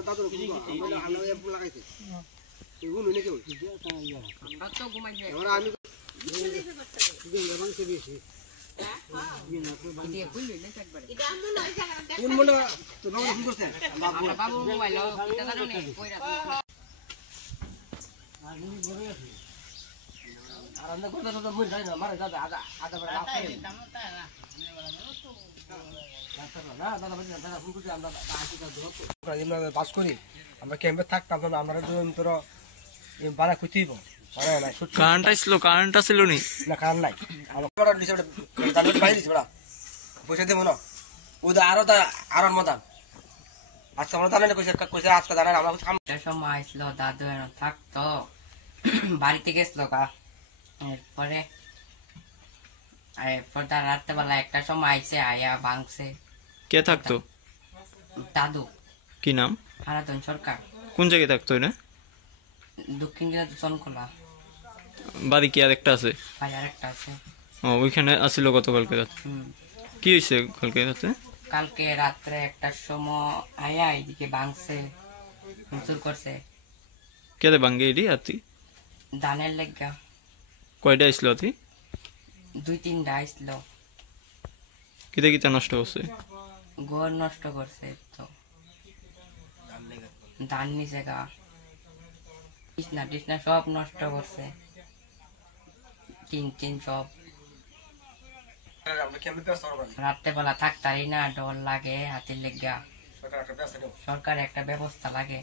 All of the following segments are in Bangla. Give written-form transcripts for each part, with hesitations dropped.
দাদুর আমরা আলো এপ লাগাইছে এগুলো নেই কেউ আচ্ছা ঘুমাইছে এবার আমি মাংস বেশি কোন মনে তো বাবু কি করছে বাবু মোবাইল কিটা জানো নে কইরা আমি ঘরে আছি আর আমরা কথা কথা মরে যাই না মারে দাদা আদা আদা বড় রাখে না দাদা বলি দাদা ফোন করছি আমরা আসিটা ধরতো আমরা বাস করি আমরা ক্যাম্পে থাকতাম না আমরা দুজন তোর এই বাড়া খুঁজিব আরে না কারেন্ট ছিল নি না কারেন্ট নাই আমরা বড় নিচে দাদা বাইরে দিছি বড় পয়সা দেব না ওদা আরো মদান আচ্ছা আমরা জানেন কইছে আজকে জানেন আমরা একটা সময় আসলো দাদু এর থাকতো বাড়িতে গেছিল কা এরপরে রাত্রেবেলা একটা সময় আইসে আয়া ভাঙছে। কে থাকতো? দাদু। কি নাম? হারাতন সরকার। কোন জায়গায় থাকতো না? দক্ষিণ দিনাজপুর চনখোলা। বাড়ি কি আরেকটা আছে? বাড়ি আরেকটা আছে। ও ওইখানে আসিল গতকালকে রাত। কি হয়েছে কালকে রাতে? কালকে রাত্রে একটার সময় আয়া এদিকে ভাঙছে, চুর করছে। কেদে ভাঙ্গে এডি আতি? ধানের লেগা। কয়টা আইসলো আতি? 2-3টা আইসল। কিতে কিতে নষ্ট করছে? ঘর নষ্ট করছে তো, ধান নিচে গা, টিসনা টিসনা সব নষ্ট করছে, টিন সব। রাত্রেবেলা থাকতারি না, ডর লাগে হাতির লেগা। সরকার একটা ব্যবস্থা লাগে।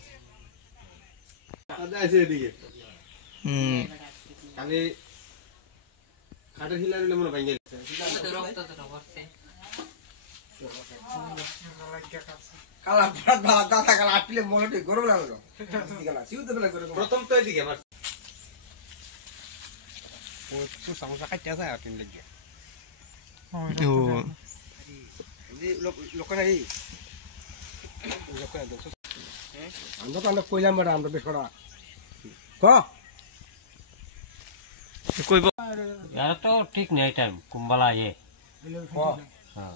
প্রথম তো এদিকে সমস্যা খাইতে আছে আর তিন লেগে লোক নাই আমরা তো আমরা কইলাম বড় আমরা বেশ করা কইব यार तो ठीक नहीं टाइम कुंभला ये हाँ